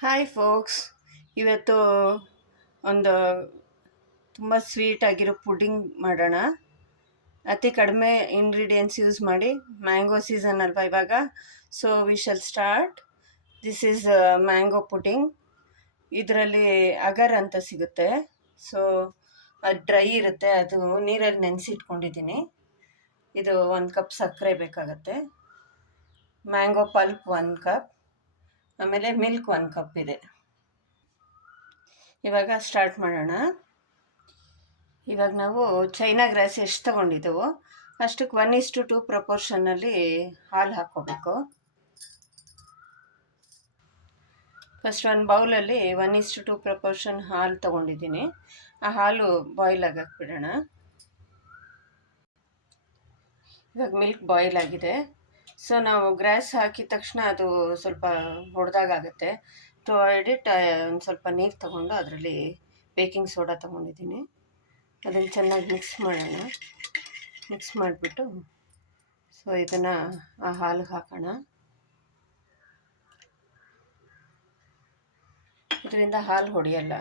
Hi forks. ಇವತ್ತು ಒಂದು ತುಂಬ ಸ್ವೀಟ್ ಆಗಿರೋ ಪುಡಿಂಗ್ ಮಾಡೋಣ. ಅತಿ ಕಡಿಮೆ ಇಂಗ್ರೀಡಿಯೆಂಟ್ಸ್ ಯೂಸ್ ಮಾಡಿ. ಮ್ಯಾಂಗೋ ಸೀಸನ್ ಅಲ್ವಾ ಇವಾಗ. So we shall start. This is mango pudding. ಇದರಲ್ಲಿ ಅಗರ್ ಅಂತ ಸಿಗುತ್ತೆ. ಸೊ ಅದು ಡ್ರೈ ಇರುತ್ತೆ, ಅದು ನೀರಲ್ಲಿ ನೆನೆಸಿಟ್ಕೊಂಡಿದ್ದೀನಿ. ಇದು 1 ಕಪ್ ಸಕ್ಕರೆ ಬೇಕಾಗತ್ತೆ. ಮ್ಯಾಂಗೋ ಪಲ್ಪ್ 1 ಕಪ್, ಆಮೇಲೆ ಮಿಲ್ಕ್ 1 ಕಪ್ ಇದೆ. ಇವಾಗ ಸ್ಟಾರ್ಟ್ ಮಾಡೋಣ. ಇವಾಗ ನಾವು ಚೈನಾ ಗ್ರಾಸ್ ಎಷ್ಟು ತೊಗೊಂಡಿದ್ದೆವೋ ಅಷ್ಟಕ್ಕೆ 1:2 ಪ್ರಪೋರ್ಷನಲ್ಲಿ ಹಾಲು ಹಾಕ್ಕೋಬೇಕು. ಫಸ್ಟ್ ಒಂದು ಬೌಲಲ್ಲಿ 1:2 ಪ್ರಪೋರ್ಷನ್ ಹಾಲು ತೊಗೊಂಡಿದ್ದೀನಿ. ಆ ಹಾಲು ಬಾಯ್ಲ್ ಆಗಕ್ಕೆ ಬಿಡೋಣ. ಇವಾಗ ಮಿಲ್ಕ್ ಬಾಯ್ಲ್ ಆಗಿದೆ. ಸೊ ನಾವು ಗ್ರಾಸ್ ಹಾಕಿದ ತಕ್ಷಣ ಅದು ಸ್ವಲ್ಪ ಹೊಡೆದಾಗುತ್ತೆ. ಟು ಅವಾಯ್ಡ್ ಇಟ್ ಒಂದು ಸ್ವಲ್ಪ ನೀರು ತೊಗೊಂಡು ಅದರಲ್ಲಿ ಬೇಕಿಂಗ್ ಸೋಡಾ ತೊಗೊಂಡಿದ್ದೀನಿ. ಅದನ್ನು ಚೆನ್ನಾಗಿ ಮಿಕ್ಸ್ ಮಾಡೋಣ. ಮಿಕ್ಸ್ ಮಾಡಿಬಿಟ್ಟು ಸೊ ಇದನ್ನು ಆ ಹಾಲಿಗೆ ಹಾಕೋಣ. ಇದರಿಂದ ಹಾಲು ಹೊಡೆಯಲ್ಲ.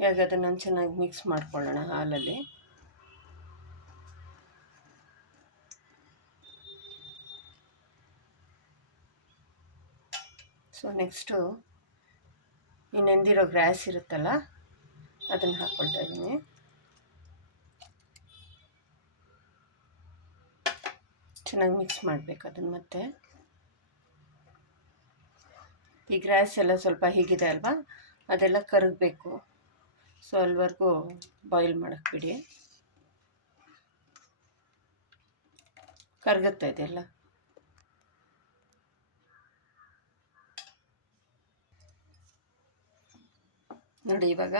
ಇವಾಗ ಅದನ್ನು ಚೆನ್ನಾಗಿ ಮಿಕ್ಸ್ ಮಾಡ್ಕೊಳ್ಳೋಣ ಹಾಲಲ್ಲಿ. ಸೊ ನೆಕ್ಸ್ಟು ಈ ನೆಂದಿರೋ ಗ್ರಾಸ್ ಇರುತ್ತಲ್ಲ ಅದನ್ನು ಹಾಕ್ಕೊಳ್ತಾ ಇದ್ದೀನಿ. ಚೆನ್ನಾಗಿ ಮಿಕ್ಸ್ ಮಾಡಬೇಕು ಅದನ್ನು. ಮತ್ತೆ ಈ ಗ್ರಾಸ್ ಎಲ್ಲ ಸ್ವಲ್ಪ ಹೀಗಿದೆ ಅಲ್ವಾ, ಅದೆಲ್ಲ ಕರಗಬೇಕು. ಸೊ ಅಲ್ಲಿವರೆಗೂ ಬಾಯ್ಲ್ ಮಾಡೋಕ್ಕೆ ಬಿಡಿ. ಕರಗುತ್ತೆ ಇದೆಲ್ಲ. ನೋಡಿ ಇವಾಗ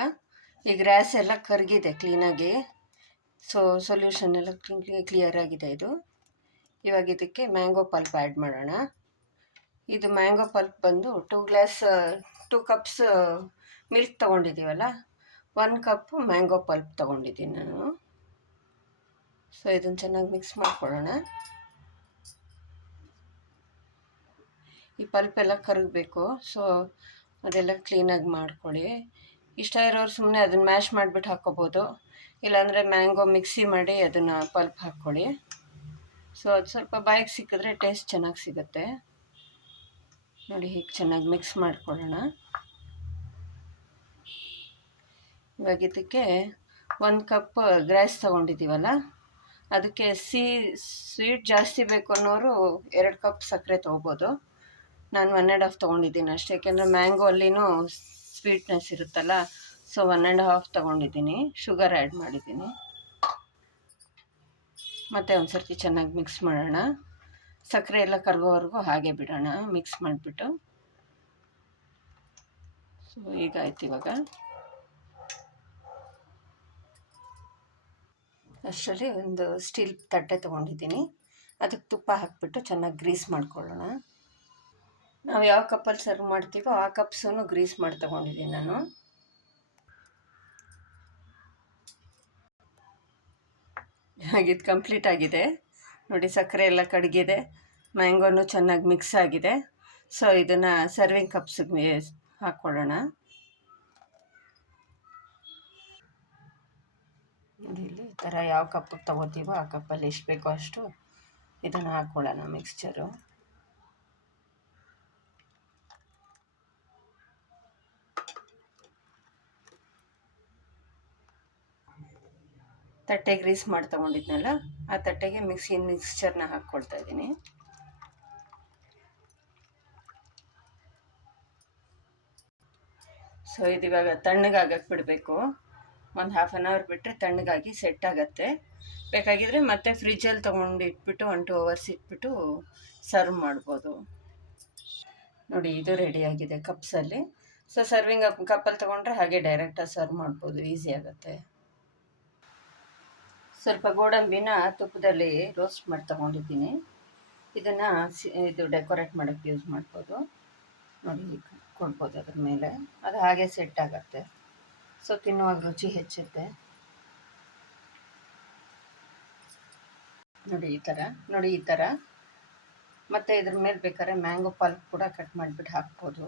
ಈ ಗ್ರಾಸ್ ಎಲ್ಲ ಕರಗಿದೆ ಕ್ಲೀನಾಗಿ. ಸೊ ಸೊಲ್ಯೂಷನ್ ಎಲ್ಲ ಕ್ಲಿಯರ್ ಆಗಿದೆ ಇದು. ಇವಾಗ ಇದಕ್ಕೆ ಮ್ಯಾಂಗೋ ಪಲ್ಪ್ ಆ್ಯಡ್ ಮಾಡೋಣ. ಇದು ಮ್ಯಾಂಗೋ ಪಲ್ಪ್ ಬಂದು 2 ಕಪ್ಸ್ ಮಿಲ್ಕ್ ತೊಗೊಂಡಿದ್ದೀವಲ್ಲ, 1 ಕಪ್ ಮ್ಯಾಂಗೋ ಪಲ್ಪ್ ತೊಗೊಂಡಿದ್ದೀನಿ ನಾನು. ಸೊ ಇದನ್ನು ಚೆನ್ನಾಗಿ ಮಿಕ್ಸ್ ಮಾಡ್ಕೊಳ್ಳೋಣ. ಈ ಪಲ್ಪ್ ಎಲ್ಲ ಕರಗಬೇಕು. ಸೊ ಅದೆಲ್ಲ ಕ್ಲೀನಾಗಿ ಮಾಡ್ಕೊಳ್ಳಿ. ಇಷ್ಟ ಇರೋರು ಸುಮ್ಮನೆ ಅದನ್ನು ಮ್ಯಾಶ್ ಮಾಡಿಬಿಟ್ಟು ಹಾಕ್ಕೋಬೋದು, ಇಲ್ಲಾಂದರೆ ಮ್ಯಾಂಗೋ ಮಿಕ್ಸಿ ಮಾಡಿ ಅದನ್ನು ಪಲ್ಪ್ ಹಾಕ್ಕೊಳ್ಳಿ. ಸೊ ಅದು ಸ್ವಲ್ಪ ಬಾಯಿಗೆ ಸಿಕ್ಕಿದ್ರೆ ಟೇಸ್ಟ್ ಚೆನ್ನಾಗಿ ಸಿಗುತ್ತೆ. ನೋಡಿ ಹೀಗೆ ಚೆನ್ನಾಗಿ ಮಿಕ್ಸ್ ಮಾಡ್ಕೊಳ್ಳೋಣ. ಇವಾಗ ಇದಕ್ಕೆ 1 ಕಪ್ ಗ್ರಾಸ್ ತೊಗೊಂಡಿದ್ದೀವಲ್ಲ, ಅದಕ್ಕೆ ಸ್ವೀಟ್ ಜಾಸ್ತಿ ಬೇಕು ಅನ್ನೋರು 2 ಕಪ್ ಸಕ್ಕರೆ ತೊಗೋಬೋದು. ನಾನು 1.5 ತೊಗೊಂಡಿದ್ದೀನಿ ಅಷ್ಟೇ, ಯಾಕೆಂದರೆ ಮ್ಯಾಂಗೋ ಅಲ್ಲಿನೂ ಸ್ವೀಟ್ನೆಸ್ ಇರುತ್ತಲ್ಲ. ಸೊ 1.5 ತೊಗೊಂಡಿದ್ದೀನಿ. ಶುಗರ್ ಆ್ಯಡ್ ಮಾಡಿದ್ದೀನಿ. ಮತ್ತು ಒಂದು ಸರ್ತಿ ಚೆನ್ನಾಗಿ ಮಿಕ್ಸ್ ಮಾಡೋಣ. ಸಕ್ಕರೆ ಎಲ್ಲ ಕರಗೋವರೆಗೂ ಹಾಗೆ ಬಿಡೋಣ ಮಿಕ್ಸ್ ಮಾಡಿಬಿಟ್ಟು. ಸೊ ಈಗ ಆಯ್ತು. ಇವಾಗ ಅಷ್ಟರಲ್ಲಿ ಒಂದು ಸ್ಟೀಲ್ ತಟ್ಟೆ ತೊಗೊಂಡಿದ್ದೀನಿ. ಅದಕ್ಕೆ ತುಪ್ಪ ಹಾಕಿಬಿಟ್ಟು ಚೆನ್ನಾಗಿ ಗ್ರೀಸ್ ಮಾಡ್ಕೊಳ್ಳೋಣ. ನಾವು ಯಾವ ಕಪ್ಪಲ್ಲಿ ಸರ್ವ್ ಮಾಡ್ತೀವೋ ಆ ಕಪ್ಸನ್ನು ಗ್ರೀಸ್ ಮಾಡಿ ತೊಗೊಂಡಿದ್ದೀನಿ ನಾನು. ಹಾಗಿದ್ದು ಕಂಪ್ಲೀಟ್ ಆಗಿದೆ. ನೋಡಿ ಸಕ್ಕರೆ ಎಲ್ಲ ಕಡಗಿದೆ, ಮ್ಯಾಂಗೋನು ಚೆನ್ನಾಗಿ ಮಿಕ್ಸ್ ಆಗಿದೆ. ಸೊ ಇದನ್ನು ಸರ್ವಿಂಗ್ ಕಪ್ಸಿಗೆ ಹಾಕ್ಕೊಳ್ಳೋಣ. ನೋಡಿ ಇಲ್ಲಿ ಈ ಥರ ಯಾವ ಕಪ್ಪಿಗೆ ತೊಗೋತೀವೋ ಆ ಕಪ್ಪಲ್ಲಿ ಎಷ್ಟು ಬೇಕೋ ಅಷ್ಟು ಇದನ್ನು ಹಾಕ್ಕೊಳ್ಳೋಣ ಮಿಕ್ಸ್ಚರು. ತಟ್ಟೆ ಗ್ರೀಸ್ ಮಾಡಿ ತೊಗೊಂಡಿದ್ನಲ್ಲ, ಆ ತಟ್ಟೆಗೆ ಮಿಕ್ಸ್ಚರ್ನ ಹಾಕ್ಕೊಳ್ತಾ ಇದ್ದೀನಿ. ಸೊ ಇದು ಇವಾಗ ತಣ್ಣಗಾಗಕ್ಕೆ ಬಿಡಬೇಕು. ಒಂದು 1/2 ಅವರ್ ಬಿಟ್ಟರೆ ತಣ್ಣಗಾಗಿ ಸೆಟ್ ಆಗುತ್ತೆ. ಬೇಕಾಗಿದ್ದರೆ ಮತ್ತೆ ಫ್ರಿಜ್ಜಲ್ಲಿ ತೊಗೊಂಡು ಇಟ್ಬಿಟ್ಟು 1-2 ಅವರ್ಸ್ ಇಟ್ಬಿಟ್ಟು ಸರ್ವ್ ಮಾಡ್ಬೋದು. ನೋಡಿ ಇದು ರೆಡಿಯಾಗಿದೆ ಕಪ್ಸಲ್ಲಿ. ಸೊ ಸರ್ವಿಂಗ್ ಕಪ್ಪಲ್ಲಿ ತೊಗೊಂಡ್ರೆ ಹಾಗೆ ಡೈರೆಕ್ಟಾಗಿ ಸರ್ವ್ ಮಾಡ್ಬೋದು, ಈಸಿ ಆಗುತ್ತೆ. ಸ್ವಲ್ಪ ಗೋಡಂಬಿನ ತುಪ್ಪದಲ್ಲಿ ರೋಸ್ಟ್ ಮಾಡಿ ತೊಗೊಂಡಿದ್ದೀನಿ. ಇದನ್ನು ಇದು ಡೆಕೋರೇಟ್ ಮಾಡೋಕ್ಕೆ ಯೂಸ್ ಮಾಡ್ಬೋದು. ನೋಡಿ ಕೊಡ್ಬೋದು ಅದ್ರ ಮೇಲೆ, ಅದು ಹಾಗೆ ಸೆಟ್ ಆಗುತ್ತೆ. ಸೊ ತಿನ್ನುವಾಗ ರುಚಿ ಹೆಚ್ಚುತ್ತೆ. ನೋಡಿ ಈ ಥರ ಮತ್ತು ಇದ್ರ ಮೇಲೆ ಬೇಕಾದ್ರೆ ಮ್ಯಾಂಗೋ ಪಲ್ಪ್ ಕೂಡ ಕಟ್ ಮಾಡಿಬಿಟ್ಟು ಹಾಕ್ಬೋದು.